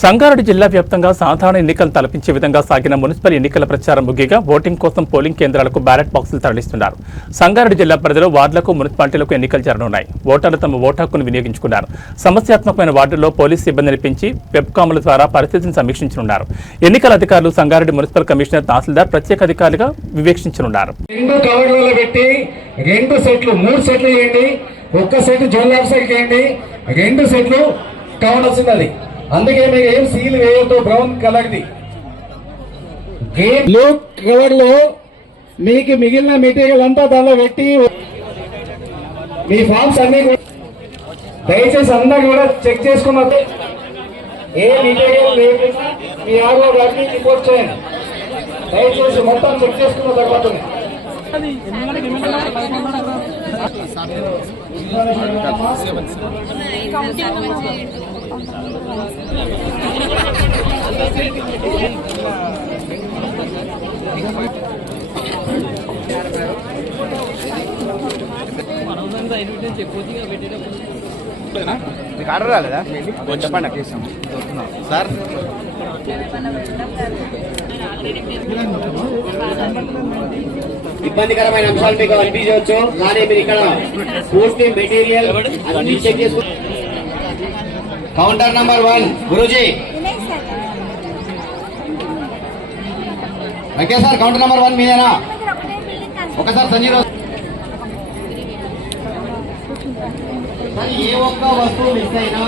సంగారెడ్డి జిల్లా వ్యాప్తంగా సాధారణ ఎన్నికలు తలపించే విధంగా సాగిన మున్సిపల్ ఎన్నికల ప్రచారం ముగిగా ఓటింగ్ కోసం పోలింగ్ కేంద్రాలకు బ్యాలెట్ బాక్సులు తరలిస్తున్నారు. సంగారెడ్డి జిల్లా పరిధిలో వార్డులకు మున్సిపాలిటీలకు ఎన్నికలు జరగనున్నాయి. ఓటర్లు తమ ఓటు హక్కును వినియోగించుకున్నారు. సమస్యాత్మకమైన వార్డుల్లో పోలీసు సిబ్బందిని పెంచి వెబ్కామ్ల ద్వారా పరిస్థితిని సమీక్షించనున్నారు. ఎన్నికల అధికారులు సంగారెడ్డి మున్సిపల్ కమిషనర్ తహసీల్దార్ ప్రత్యేక అధికారులుగా వివేక్షించనున్నారు. అందుకే మీకు ఏం సీల్ వేయొద్దు. బ్రౌన్ కలర్ది బ్లూ కలర్ లో మీకు మిగిలిన మెటీరియల్ అంతా దానిలో పెట్టి మీ ఫామ్స్ అన్ని దయచేసి అందరూ కూడా చెక్ చేసుకున్నది. ఏ మెటీరియల్ లేకుండా మీ ఆర్ఓ గారికి రిపోర్ట్ చేయండి. దయచేసి మొత్తం చెక్ చేసుకున్న తర్వాత మీకు ఆర్డర్ రాలేదా? చెప్పండి సార్. ఇబ్బందికరమైన అంశాలు మీకు అనిపించవచ్చు, కానీ మీరు ఇక్కడ పూర్తి మెటీరియల్ అన్ని చెక్ చేసుకో. Counter number 1 Guruji. Okay sir, counter number 1 మీదేనా? ఒకసారి సంజీవ్ ఏ ఒక్క వస్తువు మిస్ అయినా